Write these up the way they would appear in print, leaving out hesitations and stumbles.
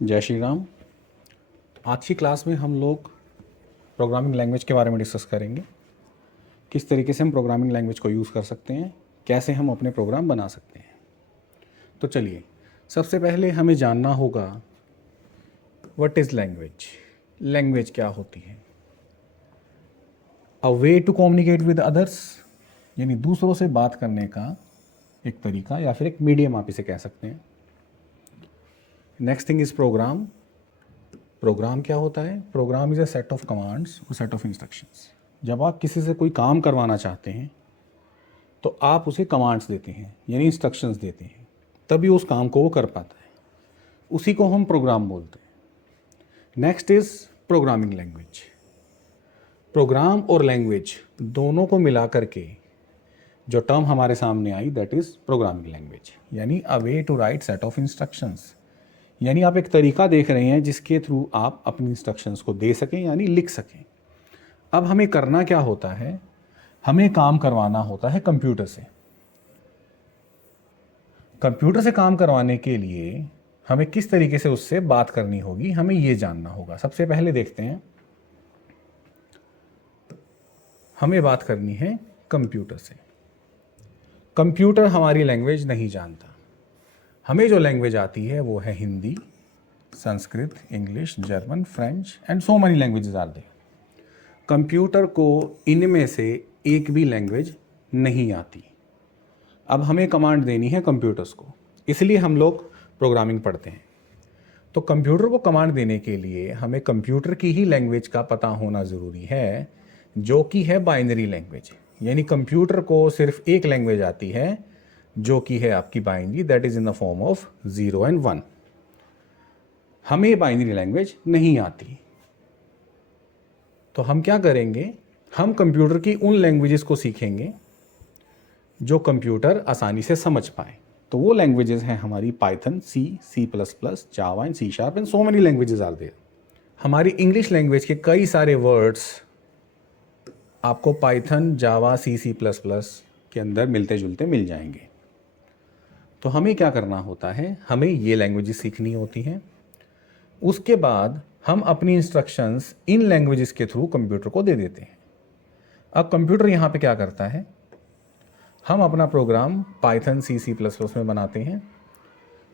जय श्री राम। आज की क्लास में हम लोग प्रोग्रामिंग लैंग्वेज के बारे में डिस्कस करेंगे। किस तरीके से हम प्रोग्रामिंग लैंग्वेज को यूज़ कर सकते हैं, कैसे हम अपने प्रोग्राम बना सकते हैं। तो चलिए, सबसे पहले हमें जानना होगा व्हाट इज़ लैंग्वेज। लैंग्वेज क्या होती है? A way to communicate with others, यानी दूसरों से बात करने का एक तरीका या फिर एक मीडियम आप इसे कह सकते हैं। Next thing is program. Program क्या होता है? Program is a set of commands और सेट ऑफ इंस्ट्रक्शंस। जब आप किसी से कोई काम करवाना चाहते हैं तो आप उसे कमांड्स देते हैं, यानी इंस्ट्रक्शंस देते हैं, तभी उस काम को वो कर पाता है। उसी को हम प्रोग्राम बोलते हैं। Next is programming language. Program और लैंग्वेज दोनों को मिला करके जो टर्म हमारे सामने आई, दैट इज़ प्रोग्रामिंग लैंग्वेज, यानी a way to write set of instructions. यानी आप एक तरीका देख रहे हैं जिसके थ्रू आप अपनी इंस्ट्रक्शंस को दे सकें, यानी लिख सकें। अब हमें करना क्या होता है? हमें काम करवाना होता है कंप्यूटर से। कंप्यूटर से काम करवाने के लिए हमें किस तरीके से उससे बात करनी होगी, हमें यह जानना होगा। सबसे पहले देखते हैं, हमें बात करनी है कंप्यूटर से। कंप्यूटर हमारी लैंग्वेज नहीं जानता। हमें जो लैंग्वेज आती है वो है Hindi, Sanskrit, English, German, French and so many languages are there. Computer को इनमें से एक भी लैंग्वेज नहीं आती। अब हमें कमांड देनी है कंप्यूटर्स को, इसलिए हम लोग प्रोग्रामिंग पढ़ते हैं। तो कंप्यूटर को कमांड देने के लिए हमें कंप्यूटर की ही लैंग्वेज का पता होना ज़रूरी है, जो कि है बाइनरी लैंग्वेज। यानी कंप्यूटर को सिर्फ एक लैंग्वेज आती है जो कि है आपकी binary, that is in the form of 0 and 1। हमें बाइनरी लैंग्वेज नहीं आती, तो हम क्या करेंगे? हम कंप्यूटर की उन लैंग्वेजेस को सीखेंगे जो कंप्यूटर आसानी से समझ पाए। तो वो लैंग्वेजेस हैं हमारी Python, C++, Java and C# and so many languages are there. हमारी इंग्लिश लैंग्वेज के कई सारे वर्ड्स आपको पाइथन, जावा, C++ के अंदर मिलते जुलते मिल जाएंगे। तो हमें क्या करना होता है? हमें ये लैंग्वेजेस सीखनी होती हैं। उसके बाद हम अपनी इंस्ट्रक्शंस इन लैंग्वेजेस के थ्रू कंप्यूटर को दे देते हैं। अब कंप्यूटर यहाँ पे क्या करता है? हम अपना प्रोग्राम पाइथन, C++ में बनाते हैं,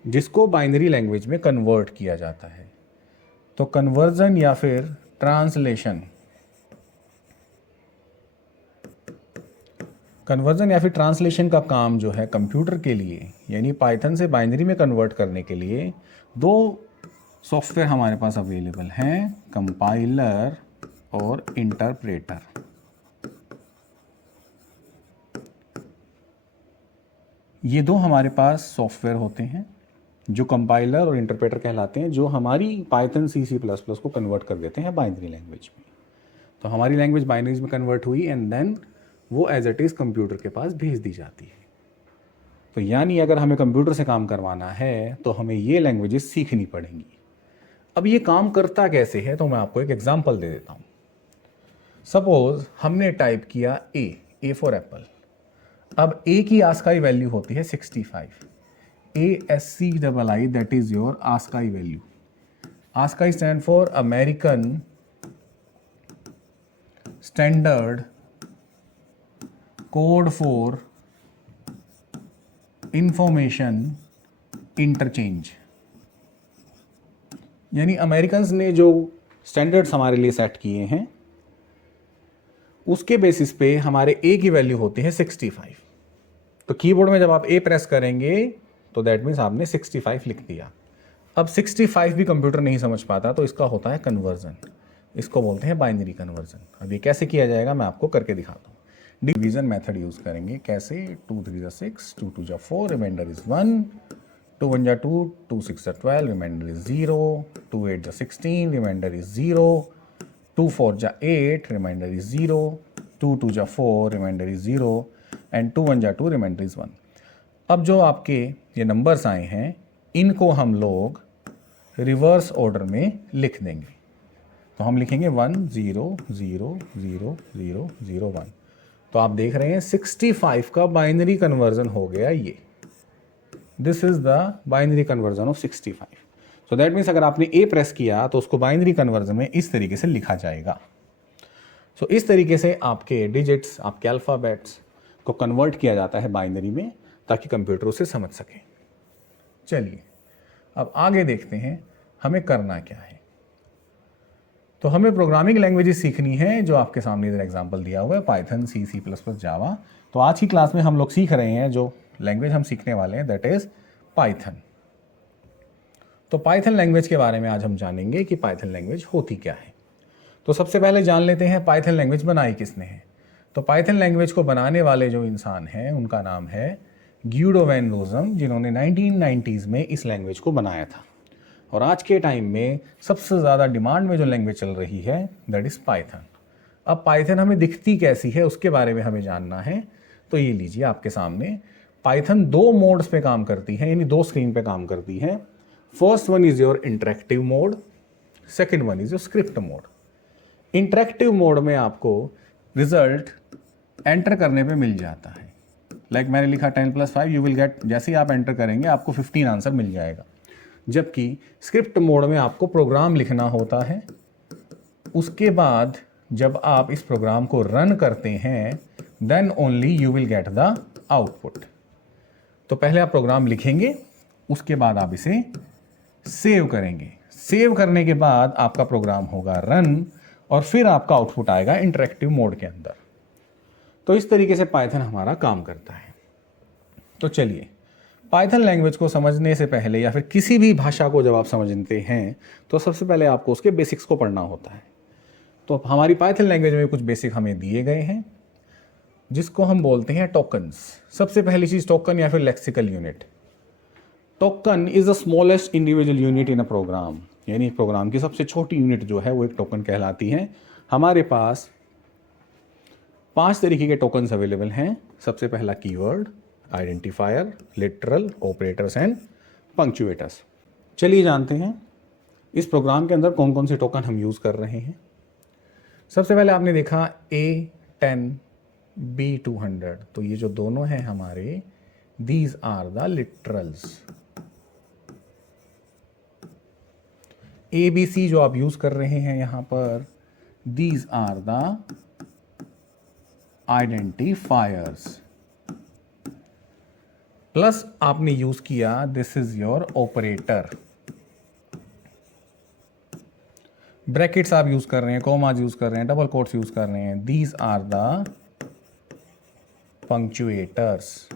जिसको बाइनरी लैंग्वेज में कन्वर्ट किया जाता है। तो कन्वर्जन या फिर ट्रांसलेशन, का काम जो है कंप्यूटर के लिए, यानी पाइथन से बाइनरी में कन्वर्ट करने के लिए दो सॉफ्टवेयर हमारे पास अवेलेबल हैं, कंपाइलर और इंटरप्रेटर। ये दो हमारे पास सॉफ्टवेयर होते हैं जो कंपाइलर और इंटरप्रेटर कहलाते हैं, जो हमारी पाइथन, C++ को कन्वर्ट कर देते हैं बाइनरी लैंग्वेज में। तो हमारी लैंग्वेज बाइनरीज में कन्वर्ट हुई एंड देन वो एज इट इज़ कंप्यूटर के पास भेज दी जाती है। तो यानी अगर हमें कंप्यूटर से काम करवाना है तो हमें ये लैंग्वेजेस सीखनी पड़ेंगी। अब ये काम करता कैसे है, तो मैं आपको एक एग्जांपल दे देता हूँ। सपोज हमने टाइप किया ए फॉर एप्पल। अब ए की आस्काई वैल्यू होती है 65। ASCII, that is your ASCII value. ASCII stand for American standard code for information interchange. यानी अमेरिकन्स ने जो स्टैंडर्ड्स हमारे लिए सेट किए हैं, उसके बेसिस पे हमारे ए की वैल्यू होती है 65। तो कीबोर्ड में जब आप ए प्रेस करेंगे तो दैट मीन्स आपने 65 लिख दिया। अब 65 भी कंप्यूटर नहीं समझ पाता, तो इसका होता है कन्वर्जन। इसको बोलते हैं बाइनरी कन्वर्जन। अब ये कैसे किया जाएगा मैं आपको करके दिखाता हूँ। डिवीजन मेथड यूज करेंगे। कैसे? 2 3 6, 2 2 4, remainder is 1, 2 1 2, 2 6 12, remainder is 0, 2 8 16, remainder is 0, 2 4 8, remainder is 0, 2 2 4, remainder is 0 and 2 1 2, remainder is 1। अब जो आपके ये नंबर्स आए हैं, इनको हम लोग रिवर्स ऑर्डर में लिख देंगे। तो हम लिखेंगे 1 0 0 0 0 0 1। तो आप देख रहे हैं 65 का बाइनरी कन्वर्जन हो गया ये। This is the binary conversion of 65। So that means अगर आपने ए प्रेस किया तो उसको बाइनरी कन्वर्जन में इस तरीके से लिखा जाएगा। सो इस तरीके से आपके डिजिट्स, आपके अल्फ़ाबेट्स को कन्वर्ट किया जाता है बाइनरी में, ताकि कंप्यूटर उसे समझ सके। चलिए अब आगे देखते हैं हमें करना क्या है। तो हमें प्रोग्रामिंग लैंग्वेजेस सीखनी है, जो आपके सामने इधर एग्जांपल दिया हुआ है, पाइथन, सी, सी प्लस प्लस, जावा। तो आज की क्लास में हम लोग सीख रहे हैं, जो लैंग्वेज हम सीखने वाले हैं दैट इज पाइथन। तो पाइथन लैंग्वेज के बारे में आज हम जानेंगे कि पाइथन लैंग्वेज होती क्या है। तो सबसे पहले जान लेते हैं पाइथन लैंग्वेज बनाई किसने है। तो पाइथन लैंग्वेज को बनाने वाले जो इंसान हैं उनका नाम है ग्यूडो वैन रोजम, जिन्होंने 1990s में इस लैंग्वेज को बनाया था। और आज के टाइम में सबसे ज़्यादा डिमांड में जो लैंग्वेज चल रही है दैट इज़ पाइथन। अब पाइथन हमें दिखती कैसी है उसके बारे में हमें जानना है। तो ये लीजिए आपके सामने, पाइथन 2 मोड्स पे काम करती है, यानी 2 स्क्रीन पे काम करती है। First one is your interactive mode, second one is your script mode. Interactive mode में आपको रिजल्ट एंटर करने पे मिल जाता है। लाइक मैंने लिखा 10 + 5 यू विल गेट, जैसे ही आप एंटर करेंगे आपको 15 आंसर मिल जाएगा। जबकि स्क्रिप्ट मोड में आपको प्रोग्राम लिखना होता है, उसके बाद जब आप इस प्रोग्राम को रन करते हैं then only you will get the output. तो पहले आप प्रोग्राम लिखेंगे, उसके बाद आप इसे सेव करेंगे। सेव करने के बाद आपका प्रोग्राम होगा रन, और फिर आपका आउटपुट आएगा इंटरेक्टिव मोड के अंदर। तो इस तरीके से पाइथन हमारा काम करता है। तो चलिए, पाइथन लैंग्वेज को समझने से पहले या फिर किसी भी भाषा को जब आप समझते हैं तो सबसे पहले आपको उसके बेसिक्स को पढ़ना होता है। तो हमारी पाइथन लैंग्वेज में कुछ बेसिक हमें दिए गए हैं, जिसको हम बोलते हैं टोकन्स। सबसे पहली चीज़ टोकन या फिर lexical unit. Token is the smallest individual unit in a program, यानी प्रोग्राम की सबसे छोटी यूनिट जो है वो एक टोकन कहलाती है। हमारे पास 5 तरीके के टोकन्स अवेलेबल हैं। सबसे पहला keyword, identifier, literal, operators and punctuators. चलिए जानते हैं इस प्रोग्राम के अंदर कौन कौन से टोकन हम यूज़ कर रहे हैं। सबसे पहले आपने देखा A10, B200, तो ये जो दोनों हैं हमारे, these are the literals. ABC जो आप यूज़ कर रहे हैं यहाँ पर, these are the identifiers. Plus आपने यूज किया this is your operator. Brackets आप यूज कर रहे हैं, कॉमाज यूज कर रहे हैं, डबल कोट्स यूज कर रहे हैं, दीज आर द पंक्चुएटर्स।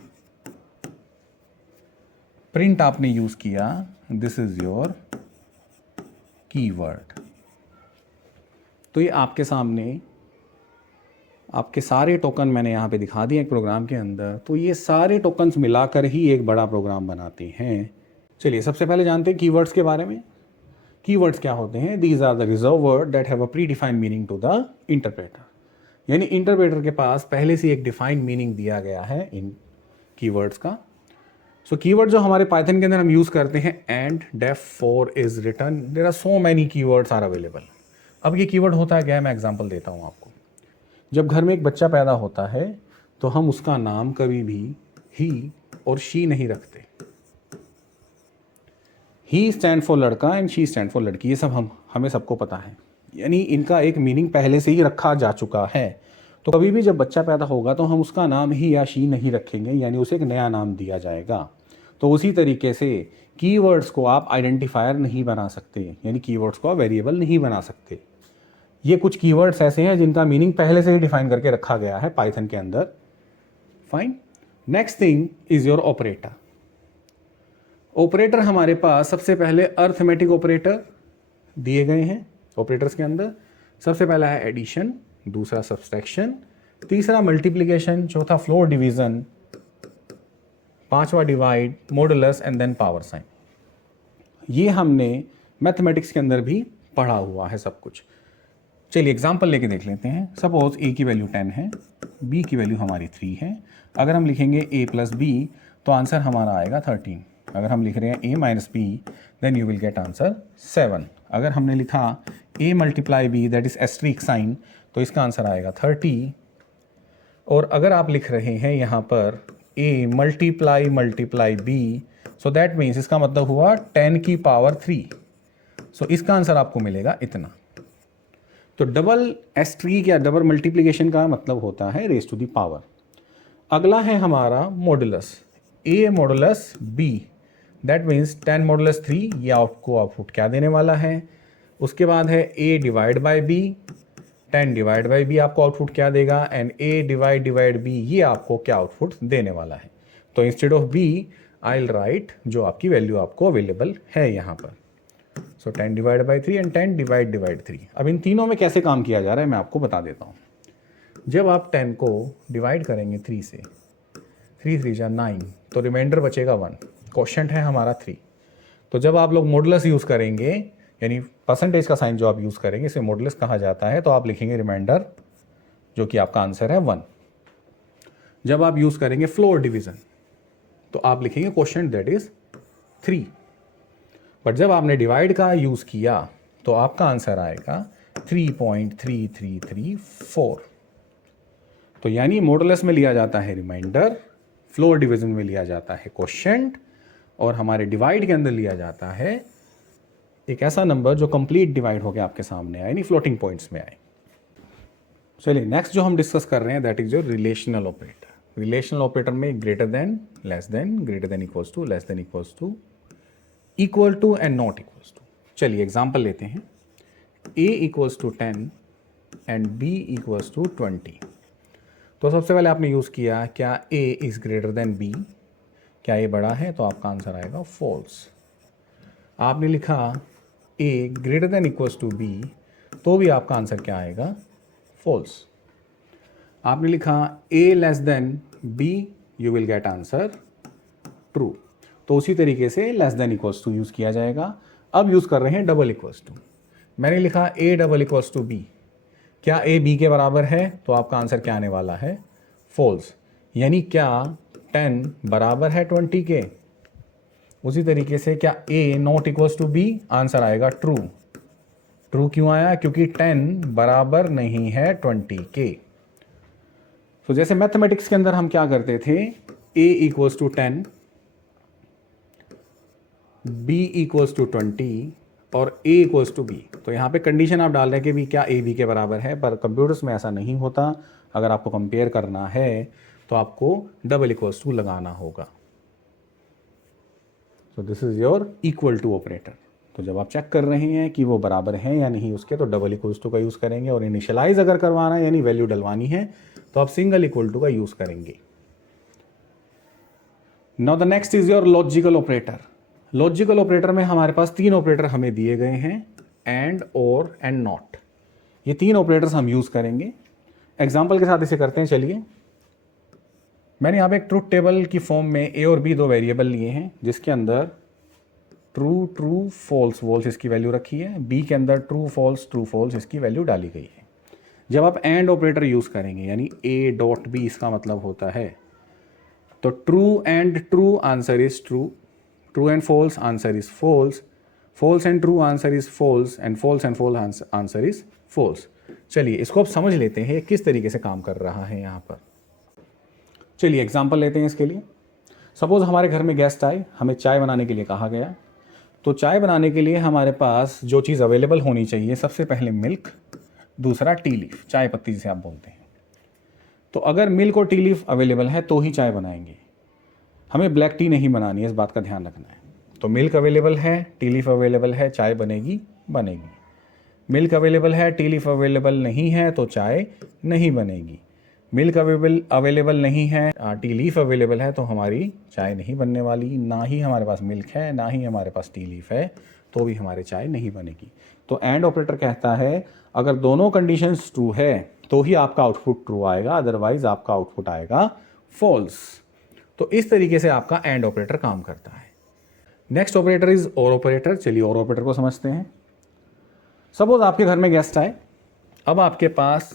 प्रिंट आपने यूज किया, दिस इज योर कीवर्ड। तो ये आपके सामने आपके सारे टोकन मैंने यहाँ पे दिखा दिए एक प्रोग्राम के अंदर। तो ये सारे टोकन्स मिलाकर ही एक बड़ा प्रोग्राम बनाते हैं। चलिए सबसे पहले जानते हैं कीवर्ड्स के बारे में। कीवर्ड्स क्या होते हैं? These are the reserve word that have a predefined meaning to the interpreter. यानी इंटरप्रेटर के पास पहले से एक डिफाइंड मीनिंग दिया गया है इन कीवर्ड्स का। सो कीवर्ड जो हमारे पाइथन के अंदर हम यूज़ करते हैं, and, def, for, is, return, there are so many keywords are available. अब ये कीवर्ड होता है क्या है, मैं एग्जाम्पल देता हूँ आपको। जब घर में एक बच्चा पैदा होता है तो हम उसका नाम कभी भी ही और शी नहीं रखते। ही स्टैंड फॉर लड़का एंड शी स्टैंड फॉर लड़की, ये सब हमें सबको पता है। यानी इनका एक मीनिंग पहले से ही रखा जा चुका है। तो कभी भी जब बच्चा पैदा होगा तो हम उसका नाम ही या शी नहीं रखेंगे, यानी उसे एक नया नाम दिया जाएगा। तो उसी तरीके से कीवर्ड्स को आप आइडेंटिफायर नहीं बना सकते, यानी कीवर्ड्स को आप वेरिएबल नहीं बना सकते। ये कुछ कीवर्ड्स ऐसे हैं जिनका मीनिंग पहले से ही डिफाइन करके रखा गया है पाइथन के अंदर। Fine. Next thing is your operator. Operator हमारे पास सबसे पहले अर्थमेटिक ऑपरेटर दिए गए हैं ऑपरेटर्स के अंदर। सबसे पहला है एडिशन, दूसरा सब्सट्रैक्शन, तीसरा मल्टीप्लिकेशन, चौथा फ्लोर डिवीजन, पांचवा divide, modulus and then power sign. ये हमने मैथमेटिक्स के अंदर भी पढ़ा हुआ है सब कुछ। चलिए एग्जाम्पल लेके देख लेते हैं। सपोज a की वैल्यू 10 है, b की वैल्यू हमारी 3 है। अगर हम लिखेंगे a + b तो आंसर हमारा आएगा 13। अगर हम लिख रहे हैं a - b then you will get answer 7। अगर हमने लिखा a × b that is asterisk sign तो इसका आंसर आएगा 30। और अगर आप लिख रहे हैं यहाँ पर a × b so that means इसका मतलब हुआ 10 की पावर 3। सो इसका आंसर आपको मिलेगा इतना। तो डबल एस्ट्रीक या डबल मल्टीप्लिकेशन का मतलब होता है रेज टू द पावर। अगला है हमारा modulus, a modulus b, that means 10 modulus 3, ये आपको आउटपुट क्या देने वाला है। उसके बाद है a divide by b, 10 divide by B आपको आउटपुट क्या देगा, एंड a डिवाइड बी ये आपको क्या आउटपुट देने वाला है। तो instead of b I will write जो आपकी वैल्यू आपको अवेलेबल है यहाँ पर। सो 10 डिवाइड बाई 3 एंड 10 डिवाइड 3। अब इन तीनों में कैसे काम किया जा रहा है मैं आपको बता देता हूँ। जब आप 10 को डिवाइड करेंगे 3 से, 3 3 जा 9, तो रिमाइंडर बचेगा 1, क्वोशंट है हमारा 3। तो जब आप लोग मॉडुलस यूज़ करेंगे, यानी परसेंटेज का साइन जो आप यूज़ करेंगे इसे मॉडुलस कहा जाता है, तो आप लिखेंगे रिमाइंडर जो कि आपका आंसर है 1। जब आप यूज़ करेंगे फ्लोर डिवीज़न तो आप लिखेंगे क्वोशंट दैट इज 3। बट जब आपने डिवाइड का यूज़ किया तो आपका आंसर आएगा 3.3334। तो यानी मॉडुलस में लिया जाता है रिमाइंडर, फ्लोर डिवीजन में लिया जाता है क्वोशंट, और हमारे डिवाइड के अंदर लिया जाता है एक ऐसा नंबर जो कंप्लीट डिवाइड होकर आपके सामने आए, यानी फ्लोटिंग पॉइंट्स में आए। चलिए नेक्स्ट जो हम डिस्कस कर रहे हैं that is your relational operator. Relational operator में greater than, less than, greater than equals to, less than equals to, equal to and not equals to. चलिए एग्जांपल लेते हैं। a equals to 10 and b equals to 20। तो सबसे पहले आपने use किया क्या a is greater than b, क्या ये बड़ा है, तो आपका आंसर आएगा फॉल्स। आपने लिखा a greater than equals to b, तो भी आपका आंसर क्या आएगा, फॉल्स। आपने लिखा a less than b, you will get answer true. तो उसी तरीके से less than equals to use किया जाएगा। अब यूज़ कर रहे हैं डबल इक्वल्स टू। मैंने लिखा a double equals to b, क्या a b के बराबर है, तो आपका आंसर क्या आने वाला है, फॉल्स। यानी क्या 10 बराबर है 20 के। उसी तरीके से क्या a not equals to b, answer आएगा ट्रू। ट्रू क्यों आया, क्योंकि 10 बराबर नहीं है 20 के। तो जैसे मैथमेटिक्स के अंदर हम क्या करते थे, a equals to 10, b equals to 20 और a इक्वल्स टू b। तो यहाँ पे कंडीशन आप डाल रहे हैं कि भी क्या a b के बराबर है, पर कंप्यूटर्स में ऐसा नहीं होता। अगर आपको कंपेयर करना है तो आपको डबल इक्वल्स टू लगाना होगा। So this is your equal to operator. तो जब आप चेक कर रहे हैं कि वो बराबर हैं या नहीं उसके, तो डबल इक्वल्स टू का यूज़ करेंगे, और इनिशियलाइज अगर करवाना है यानी वैल्यू डलवानी है तो आप सिंगल इक्वल टू का यूज़ करेंगे। Now the next is your logical operator. Logical operator में हमारे पास 3 ऑपरेटर हमें दिए गए हैं, एंड, और, एंड नॉट। ये 3 ऑपरेटर्स हम यूज़ करेंगे। एग्जाम्पल के साथ इसे करते हैं। चलिए, मैंने यहाँ पे एक ट्रूथ टेबल की फॉर्म में a और b 2 वेरिएबल लिए हैं, जिसके अंदर ट्रू ट्रू फॉल्स फॉल्स इसकी वैल्यू रखी है, b के अंदर ट्रू फॉल्स इसकी वैल्यू डाली गई है। जब आप एंड ऑपरेटर यूज़ करेंगे यानी a डॉट b, इसका मतलब होता है तो true and true answer is true, true and false answer is false, false and true answer is false, and false and false answer is false. चलिए इसको अब समझ लेते हैं किस तरीके से काम कर रहा है यहाँ पर। चलिए एग्जांपल लेते हैं इसके लिए। सपोज हमारे घर में गेस्ट आए, हमें चाय बनाने के लिए कहा गया। तो चाय बनाने के लिए हमारे पास जो चीज़ अवेलेबल होनी चाहिए, सबसे पहले मिल्क, दूसरा टी लीफ, चाय पत्ती जिसे आप बोलते हैं। तो अगर मिल्क और टी लीफ अवेलेबल है तो ही चाय बनाएंगे, हमें ब्लैक टी नहीं बनानी है, इस बात का ध्यान रखना है। तो मिल्क अवेलेबल है, टी लीफ अवेलेबल है, चाय बनेगी। मिल्क अवेलेबल है, टी लीफ अवेलेबल नहीं है तो चाय नहीं बनेगी। मिल्क अवेलेबल नहीं है, टी लीफ अवेलेबल है तो हमारी चाय नहीं बनने वाली। ना ही हमारे पास मिल्क है, ना ही हमारे पास टी लीफ है, तो भी हमारी चाय नहीं बनेगी। तो एंड ऑपरेटर कहता है अगर दोनों कंडीशंस ट्रू है तो ही आपका आउटपुट ट्रू आएगा, अदरवाइज आपका आउटपुट आएगा फॉल्स। तो इस तरीके से आपका एंड ऑपरेटर काम करता है। नेक्स्ट ऑपरेटर इज और ऑपरेटर। चलिए और ऑपरेटर को समझते हैं। सपोज आपके घर में गेस्ट आए, अब आपके पास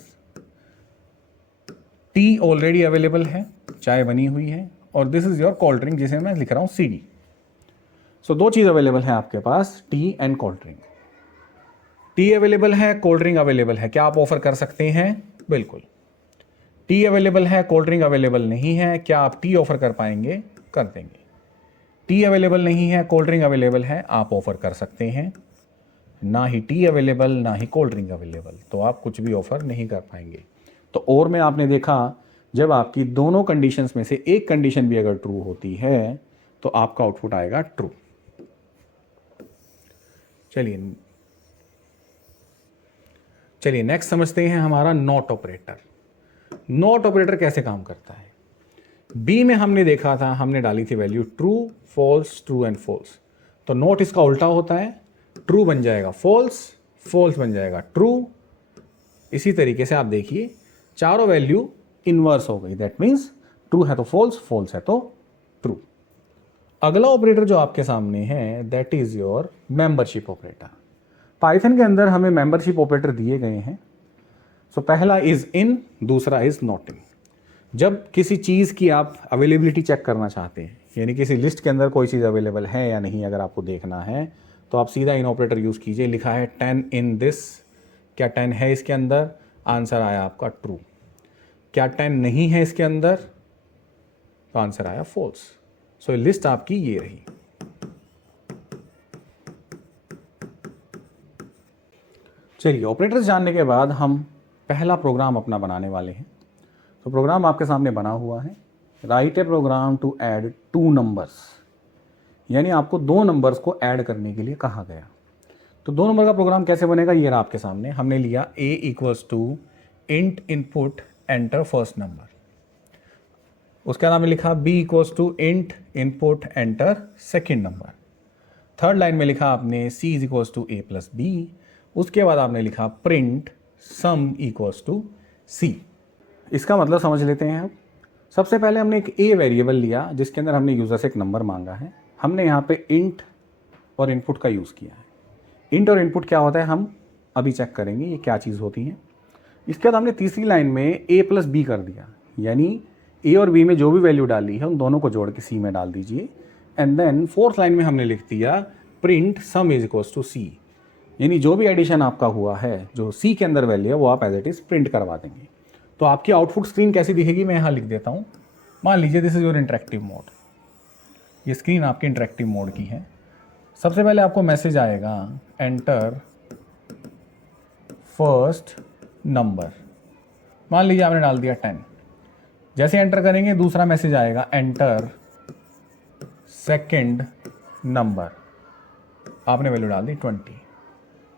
टी ऑलरेडी अवेलेबल है, चाय बनी हुई है, और this is your cold drink जिसे मैं लिख रहा हूं CD। सो 2 चीज़ अवेलेबल है आपके पास, tea and cold drink. Tea available है, कोल्ड ड्रिंक अवेलेबल है, क्या आप ऑफर कर सकते हैं? बिल्कुल। टी अवेलेबल है, कोल्ड ड्रिंक अवेलेबल नहीं है, क्या आप टी ऑफर कर पाएंगे? कर देंगे। टी अवेलेबल नहीं है, कोल्ड ड्रिंक अवेलेबल है, आप ऑफर कर सकते हैं। ना ही टी अवेलेबल, ना ही कोल्ड ड्रिंक अवेलेबल, तो आप कुछ भी ऑफर नहीं कर पाएंगे। तो और में आपने देखा जब आपकी दोनों कंडीशंस में से एक कंडीशन भी अगर ट्रू होती है तो आपका आउटपुट आएगा ट्रू। चलिए नेक्स्ट समझते हैं हमारा नॉट ऑपरेटर। नॉट ऑपरेटर कैसे काम करता है। बी में हमने देखा था, हमने डाली थी value true false true and false, तो नॉट इसका उल्टा होता है, ट्रू बन जाएगा फॉल्स, फॉल्स बन जाएगा ट्रू। इसी तरीके से आप देखिए चारों वैल्यू इनवर्स हो गई, दैट मीन्स ट्रू है तो फॉल्स, फॉल्स है तो ट्रू। अगला ऑपरेटर जो आपके सामने है that is your membership operator. Python के अंदर हमें मेंबरशिप ऑपरेटर दिए गए हैं। सो पहला इज इन, दूसरा इज नॉट इन। जब किसी चीज़ की आप अवेलेबिलिटी चेक करना चाहते हैं, यानी किसी लिस्ट के अंदर कोई चीज़ अवेलेबल है या नहीं अगर आपको देखना है, तो आप सीधा इन ऑपरेटर यूज़ कीजिए। लिखा है 10 इन दिस, क्या 10 है इसके अंदर, आंसर आया आपका ट्रू। क्या 10 नहीं है इसके अंदर, तो आंसर आया फॉल्स। सो लिस्ट आपकी ये रही। चलिए ऑपरेटर्स जानने के बाद हम पहला प्रोग्राम अपना बनाने वाले हैं। तो प्रोग्राम आपके सामने बना हुआ है, write a program to add 2 numbers, यानी आपको 2 नंबर्स को ऐड करने के लिए कहा गया। तो 2 नंबर का प्रोग्राम कैसे बनेगा ये रहा आपके सामने। हमने लिया a equals to int input enter first number, उसके बाद हमने लिखा b equals to int input enter second number. Third line में लिखा आपने c is equals to a plus B, उसके बाद आपने लिखा print sum equals to c। इसका मतलब समझ लेते हैं अब। सबसे पहले हमने एक a वेरिएबल लिया जिसके अंदर हमने यूज़र से एक नंबर मांगा है। हमने यहाँ पे इंट और इनपुट का यूज़ किया है। इंट और इनपुट क्या होता है हम अभी चेक करेंगे ये क्या चीज़ होती है। इसके बाद हमने तीसरी लाइन में a प्लस बी कर दिया, यानी a और b में जो भी वैल्यू डाली है उन दोनों को जोड़ के c में डाल दीजिए। एंड देन फोर्थ लाइन में हमने लिख दिया print sum is equals to c, यानी जो भी एडिशन आपका हुआ है जो c के अंदर वैल्यू है वो आप एज इट इज प्रिंट करवा देंगे। तो आपकी आउटपुट स्क्रीन कैसी दिखेगी मैं यहाँ लिख देता हूँ। मान लीजिए this is your interactive mode, ये स्क्रीन आपकी इंटरेक्टिव मोड की है। सबसे पहले आपको मैसेज आएगा एंटर फर्स्ट नंबर, मान लीजिए आपने डाल दिया 10। जैसे एंटर करेंगे दूसरा मैसेज आएगा एंटर सेकंड नंबर, आपने वैल्यू डाल दी 20।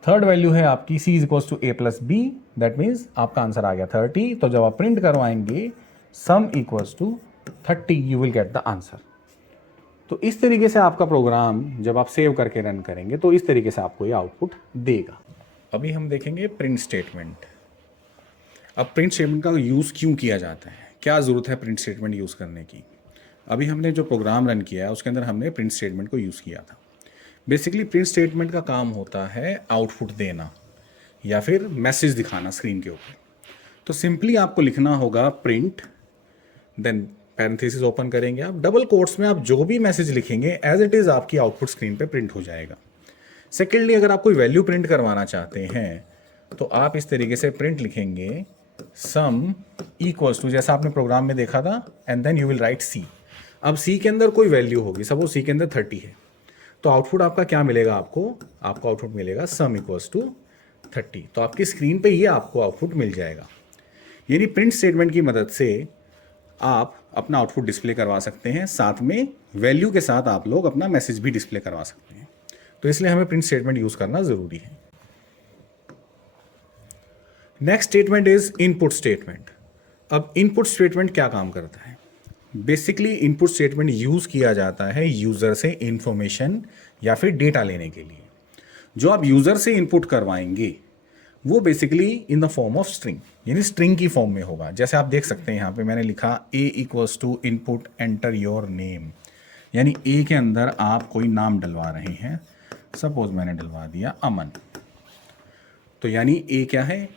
थर्ड वैल्यू है आपकी c is equals to a plus B, that means आपका आंसर आ गया 30। तो जब आप प्रिंट करवाएंगे sum equals to 30 you will get the answer. तो इस तरीके से आपका प्रोग्राम जब आप सेव करके रन करेंगे तो इस तरीके से आपको ये आउटपुट देगा। अभी हम देखेंगे प्रिंट स्टेटमेंट। अब प्रिंट स्टेटमेंट का यूज़ क्यों किया जाता है, क्या ज़रूरत है प्रिंट स्टेटमेंट यूज़ करने की। अभी हमने जो प्रोग्राम रन किया है उसके अंदर हमने प्रिंट स्टेटमेंट को यूज़ किया था। बेसिकली प्रिंट स्टेटमेंट का काम होता है आउटपुट देना या फिर मैसेज दिखाना स्क्रीन के ऊपर। तो सिंपली आपको लिखना होगा प्रिंट, देन पैरेंथेसिस ओपन करेंगे आप, डबल कोट्स में आप जो भी मैसेज लिखेंगे एज इट इज़ आपकी आउटपुट स्क्रीन पे प्रिंट हो जाएगा। सेकेंडली अगर आप कोई वैल्यू प्रिंट करवाना चाहते हैं तो आप इस तरीके से प्रिंट लिखेंगे सम इक्वल्स टू, जैसा आपने प्रोग्राम में देखा था, and then you will write C. अब सी के अंदर कोई वैल्यू होगी, सपोज सी के अंदर 30 है, तो आउटपुट आपका क्या मिलेगा, आपको आउटपुट मिलेगा सम इक्वल्स टू 30। तो आपकी स्क्रीन पे ये आपको आउटपुट मिल जाएगा। यानी प्रिंट स्टेटमेंट की मदद से आप अपना आउटपुट डिस्प्ले करवा सकते हैं, साथ में वैल्यू के साथ आप लोग अपना मैसेज भी डिस्प्ले करवा सकते हैं। तो इसलिए हमें प्रिंट स्टेटमेंट यूज़ करना ज़रूरी है। Next statement is input statement. अब इनपुट स्टेटमेंट क्या काम करता है। बेसिकली इनपुट स्टेटमेंट यूज़ किया जाता है यूज़र से इंफॉर्मेशन या फिर डेटा लेने के लिए। जो आप यूज़र से इनपुट करवाएंगे वो basically in the form of string, यानी स्ट्रिंग की फॉर्म में होगा। जैसे आप देख सकते हैं यहाँ पे मैंने लिखा a equals to input enter your name, यानी a के अंदर आप कोई नाम डलवा रहे हैं। सपोज मैंने डलवा दिया अमन, तो यानी a क्या है,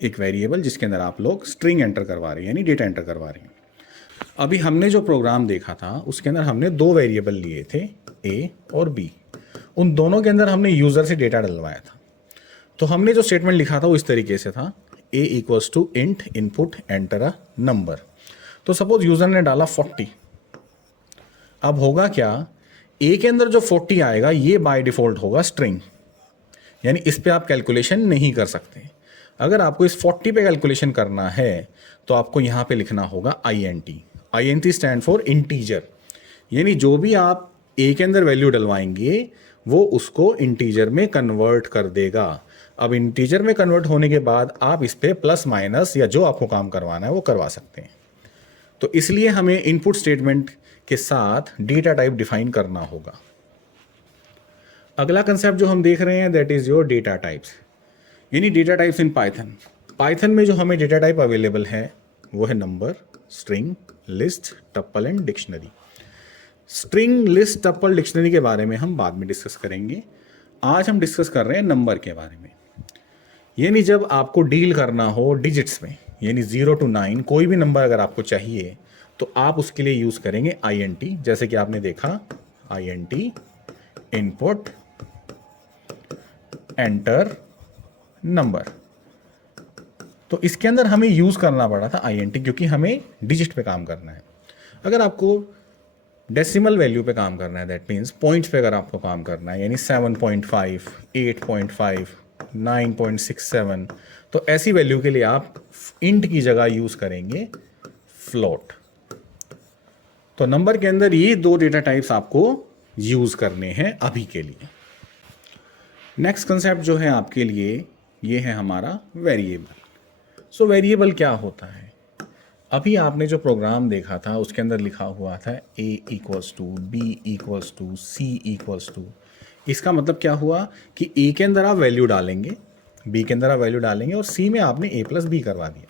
एक वेरिएबल जिसके अंदर आप लोग स्ट्रिंग एंटर करवा रहे हैं, यानी डेटा एंटर करवा रहे हैं। अभी हमने जो प्रोग्राम देखा था उसके अंदर हमने 2 वेरिएबल लिए थे a और b, उन दोनों के अंदर हमने यूज़र से डेटा डलवाया था। तो हमने जो स्टेटमेंट लिखा था वो इस तरीके से था a equals to int input enter a number. तो सपोज यूज़र ने डाला 40, अब होगा क्या, a के अंदर जो 40 आएगा ये बाय डिफ़ॉल्ट होगा स्ट्रिंग, यानी इस पे आप कैलकुलेशन नहीं कर सकते। अगर आपको इस 40 पे कैलकुलेशन करना है तो आपको यहाँ पे लिखना होगा INT। INT stand for integer, यानी जो भी आप ए के अंदर वैल्यू डलवाएंगे वो उसको इंटीजर में कन्वर्ट कर देगा। अब इंटीजर में कन्वर्ट होने के बाद आप इस पे प्लस माइनस या जो आपको काम करवाना है वो करवा सकते हैं। तो इसलिए हमें इनपुट स्टेटमेंट के साथ डेटा टाइप डिफाइन करना होगा। अगला कंसेप्ट जो हम देख रहे हैं that is your data types, यानी data types in Python. Python में जो हमें डेटा टाइप अवेलेबल है वो है number, string, list, tuple and dictionary. String, list, tuple, dictionary के बारे में हम बाद में डिस्कस करेंगे। आज हम डिस्कस कर रहे हैं नंबर के बारे में। यानी जब आपको डील करना हो डिजिट्स में, यानी 0 to 9 कोई भी नंबर अगर आपको चाहिए तो आप उसके लिए यूज करेंगे INT। जैसे कि आपने देखा INT इनपुट एंटर नंबर, तो इसके अंदर हमें यूज करना पड़ा था INT क्योंकि हमें डिजिट पे काम करना है। अगर आपको डेसिमल वैल्यू पे काम करना है, दैट मीन्स पॉइंट्स पे अगर आपको काम करना है, यानी 7.5, 8.5, 9.67, तो ऐसी वैल्यू के लिए आप इंट की जगह यूज करेंगे फ्लोट। तो नंबर के अंदर ये दो डेटा टाइप्स आपको यूज करने हैं अभी के लिए। नेक्स्ट कंसेप्ट जो है आपके लिए ये है हमारा वेरिएबल। सो वेरिएबल क्या होता है? अभी आपने जो प्रोग्राम देखा था उसके अंदर लिखा हुआ था A equals to B equals to C equals to. इसका मतलब क्या हुआ कि A के अंदर आप वैल्यू डालेंगे, B के अंदर आप वैल्यू डालेंगे और C में आपने A प्लस B करवा दिया।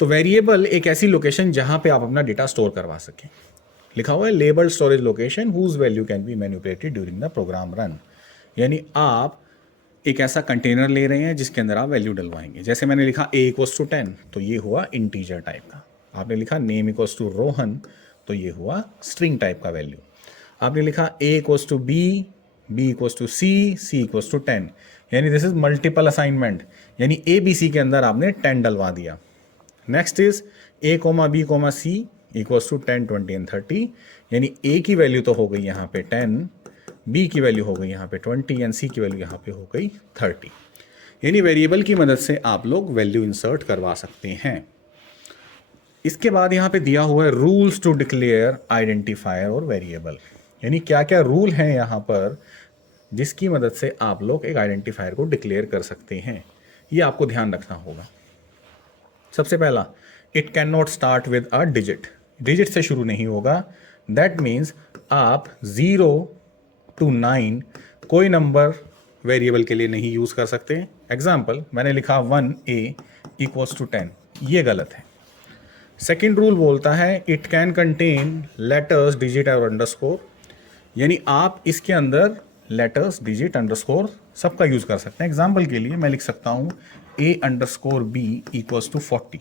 तो वेरिएबल एक ऐसी लोकेशन जहां पे आप अपना डेटा स्टोर करवा सकें। लिखा हुआ है labelled storage location whose value can be manipulated during the program run. यानी आप एक ऐसा कंटेनर ले रहे हैं जिसके अंदर आप वैल्यू डलवाएंगे। जैसे मैंने लिखा A इक्वल्स टू 10, तो ये हुआ इंटीजर टाइप का। आपने लिखा नेम इक्वल्स टू रोहन, तो ये हुआ स्ट्रिंग टाइप का वैल्यू। आपने लिखा A equals to B, B equals to C, C equals to 10, यानी दिस इज मल्टीपल असाइनमेंट, यानी A B C के अंदर आपने 10 डलवा दिया। Next is A, B, C equals to 10, 20 and 30, यानी A की वैल्यू तो हो गई यहाँ पे 10, B की वैल्यू हो गई यहाँ पे 20 एंड C की वैल्यू यहाँ पे हो गई 30। यानी वेरिएबल की मदद से आप लोग वैल्यू इंसर्ट करवा सकते हैं। इसके बाद यहाँ पे दिया हुआ है रूल्स टू डिक्लेयर आइडेंटिफायर और वेरिएबल, यानी क्या क्या रूल हैं यहाँ पर जिसकी मदद से आप लोग एक आइडेंटिफायर को डिक्लेयर कर सकते हैं। ये आपको ध्यान रखना होगा। सबसे पहला, it can not start with a digit. Digit से शुरू नहीं होगा। दैट मीन्स आप 0 to 9 कोई नंबर वेरिएबल के लिए नहीं यूज कर सकते। एग्जाम्पल, मैंने लिखा 1A इक्वल्स टू 10, ये गलत है। सेकेंड रूल बोलता है it can contain letters, digit और अंडरस्कोर, यानी आप इसके अंदर लेटर्स, डिजिट, अंडरस्कोर सबका यूज कर सकते हैं। एग्जाम्पल के लिए मैं लिख सकता हूं A_B इक्वल्स टू 40,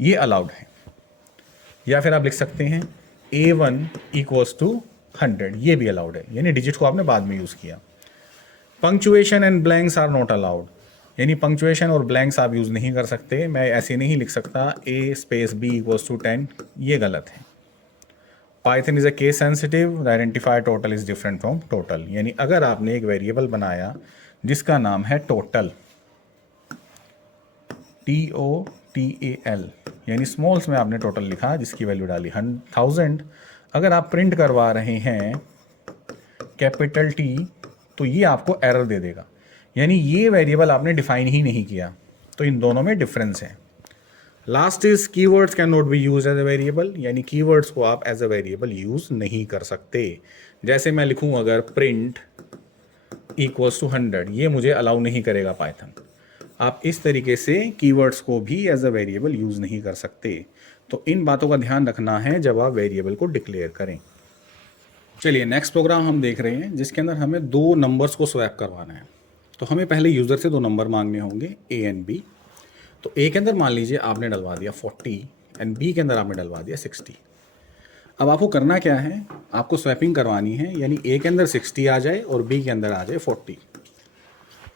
ये अलाउड है। या फिर आप लिख सकते हैं A1 इक्वल्स टू 100, ये भी अलाउड है, यानी डिजिट को आपने बाद में यूज किया। Punctuation and blanks are not allowed, यानी पंक्चुएशन और ब्लैंक्स आप यूज नहीं कर सकते। मैं ऐसे नहीं लिख सकता A space B equals to 10, ये गलत है। Python is a case sensitive, identifier total is different from total, यानी अगर आपने एक वेरिएबल बनाया जिसका नाम है टोटल, TOTAL, यानी स्मॉल्स में आपने टोटल लिखा जिसकी वैल्यू डाली 1000, अगर आप प्रिंट करवा रहे हैं कैपिटल T तो ये आपको एरर दे देगा, यानी ये वेरिएबल आपने डिफाइन ही नहीं किया। तो इन दोनों में डिफरेंस है। Last is keywords can not be use as a variable, यानी कीवर्ड्स को आप एज अ वेरिएबल यूज नहीं कर सकते। जैसे मैं लिखूं अगर प्रिंट इक्वल्स टू 100, ये मुझे अलाउ नहीं करेगा पाइथन। आप इस तरीके से कीवर्ड्स को भी एज अ वेरिएबल यूज नहीं कर सकते। तो इन बातों का ध्यान रखना है जब आप वेरिएबल को डिक्लेयर करें। चलिए नेक्स्ट प्रोग्राम हम देख रहे हैं जिसके अंदर हमें दो नंबर्स को स्वैप करवाना है। तो हमें पहले यूज़र से दो नंबर मांगने होंगे A एंड B। तो A के अंदर मान लीजिए आपने डलवा दिया 40 एंड B के अंदर आपने डलवा दिया 60। अब आपको करना क्या है, आपको स्वैपिंग करवानी है, यानी A के अंदर 60 आ जाए और B के अंदर आ जाए 40।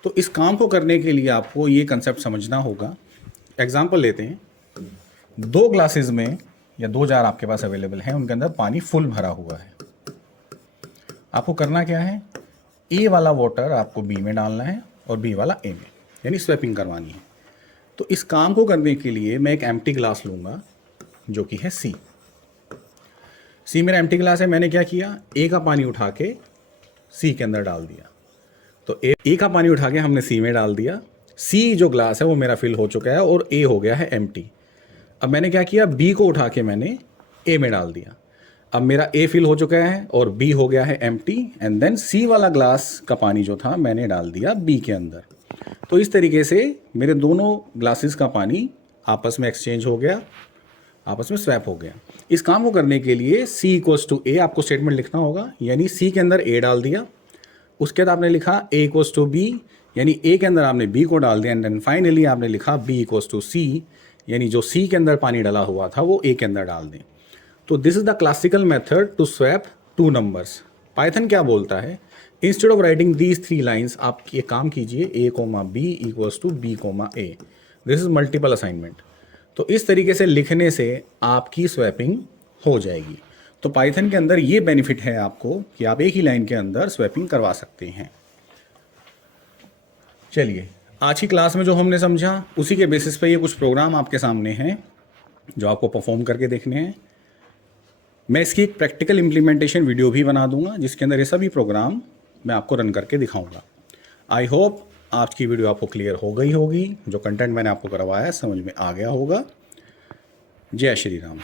तो इस काम को करने के लिए आपको ये कंसेप्ट समझना होगा। एग्जाम्पल लेते हैं, 2 ग्लासेस में या 2 जार आपके पास अवेलेबल हैं, उनके अंदर पानी फुल भरा हुआ है। आपको करना क्या है, ए वाला वाटर आपको बी में डालना है और बी वाला ए में, यानी स्वैपिंग करवानी है। तो इस काम को करने के लिए मैं एक एम्प्टी ग्लास लूँगा जो कि है सी। सी मेरा एम्प्टी ग्लास है। मैंने क्या किया, ए का पानी उठा के सी के अंदर डाल दिया। तो ए का पानी उठा के हमने सी में डाल दिया। सी जो ग्लास है वो मेरा फिल हो चुका है और ए हो गया है एम्प्टी। अब मैंने क्या किया, बी को उठा के मैंने ए में डाल दिया। अब मेरा ए फिल हो चुका है और बी हो गया है एम्प्टी, एंड देन सी वाला ग्लास का पानी जो था मैंने डाल दिया बी के अंदर। तो इस तरीके से मेरे दोनों ग्लासेस का पानी आपस में एक्सचेंज हो गया, आपस में स्वैप हो गया। इस काम को करने के लिए C इक्वल्स टू ए आपको स्टेटमेंट लिखना होगा, यानी C के अंदर A डाल दिया, उसके बाद आपने लिखा A इक्वल्स टू B, यानी A के अंदर आपने B को डाल दिया, एंड देन फाइनली आपने लिखा B इक्वल्स टू C, यानी जो C के अंदर पानी डाला हुआ था वो A के अंदर डाल दें। तो this is the classical method to swap two numbers. Python क्या बोलता है, instead of writing these 3 lines आप ये काम कीजिए A, B equals to B, A। This is multiple assignment. तो इस तरीके से लिखने से आपकी स्वैपिंग हो जाएगी। तो पाइथन के अंदर ये बेनिफिट है आपको कि आप एक ही लाइन के अंदर स्वैपिंग करवा सकते हैं। चलिए, आज की क्लास में जो हमने समझा उसी के बेसिस पे ये कुछ प्रोग्राम आपके सामने हैं जो आपको परफॉर्म करके देखने हैं। मैं इसकी एक प्रैक्टिकल इम्प्लीमेंटेशन वीडियो भी बना दूंगा जिसके अंदर ये सभी प्रोग्राम मैं आपको रन करके दिखाऊंगा। आई होप आज की वीडियो आपको क्लियर हो गई होगी, जो कंटेंट मैंने आपको करवाया समझ में आ गया होगा। जय श्री राम।